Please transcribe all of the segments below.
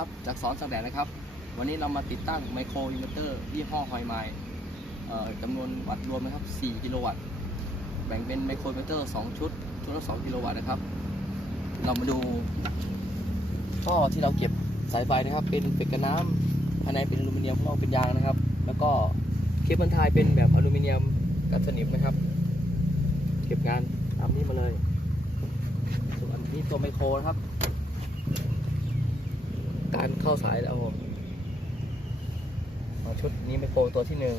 ครับ จากสอนสังแดดนะครับ วันนี้เรามาติดตั้งไมโครอินเวอร์เตอร์ยี่ห้อฮอยไมล์จำนวนวัตต์รวมนะครับ 4 กิโลวัตต์ แบ่งเป็นไมโครอินเวอร์เตอร์ 2 ชุด ชุดละ 2 กิโลวัตต์นะครับ เรามาดูท่อที่เราเก็บสายไฟนะครับ เป็นเป็ดกระน้ำภายในเป็นอลูมิเนียมข้างนอกเป็นยางนะครับ แล้วก็เคเบิลไทยเป็นแบบอลูมิเนียมกับสนิมนะครับ เก็บงานตามนี้มาเลยส่วนนี้ตัวไมโครนะครับ การเข้าสายแล้วเอาชุดนี้ไมโครตัวที่หนึ่ง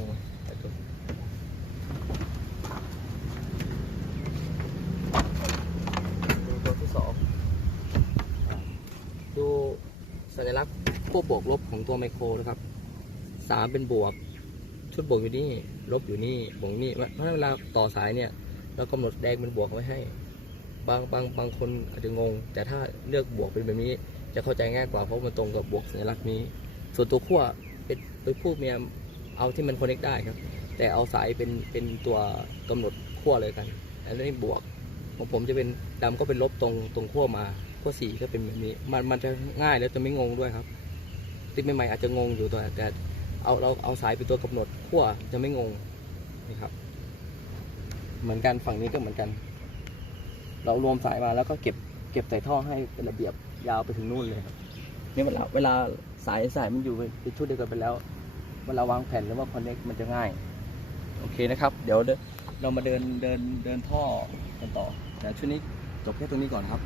ดูตัวที่สองดูสัญลักษณ์พวกบวกลบของตัวไมโครนะครับสามเป็นบวก ชุดบวกอยู่นี่ ลบอยู่นี่บวกนี่เพราะเวลาต่อสายเนี่ยเรากำหนดแดงเป็นบวกไว้ให้ บางบางบางคนอาจจะงง แต่ถ้าเลือกบวกเป็นแบบนี้ จะเข้าใจง่ายกว่าเพราะมันตรงกับบวกสัญลักษณ์นี้ ส่วนตัวขั้วเป็นเป็นผู้เมียเอาที่มันคอนเน c t ได้ครับ แต่เอาสายเป็นเป็นตัวกำหนดขั้วเลยกันอันนี้บวกของผมจะเป็นดำก็เป็นลบตรงตรงขั้วมาขั้วสีก็เป็นแบบนี้มันมันจะง่ายแล้วจะไม่งงด้วยครับที่ใหม่ๆอาจจะงงอยู่ตัวแต่เอาเราเอาสายเป็นตัวกำหนดขั้วจะไม่งงนี่ครับ เหมือนกันฝั่งนี้ก็เหมือนกัน เรารวมสายมาแล้วก็เก็บ เก็บใส่ท่อให้เป็นระเบียบยาวไปถึงนู่นเลยครับนี่เวลาเวลาสายสายมันอยู่เป็นชุดเดียวกันไปแล้ว เวลาวางแผ่นหรือว่าคอนเน็กมันจะง่าย โอเคนะครับ เดี๋ยวเดินเรามาเดินเดินเดินท่อกันต่อแต่ชุดนี้จบแค่ตรงนี้ก่อนครับ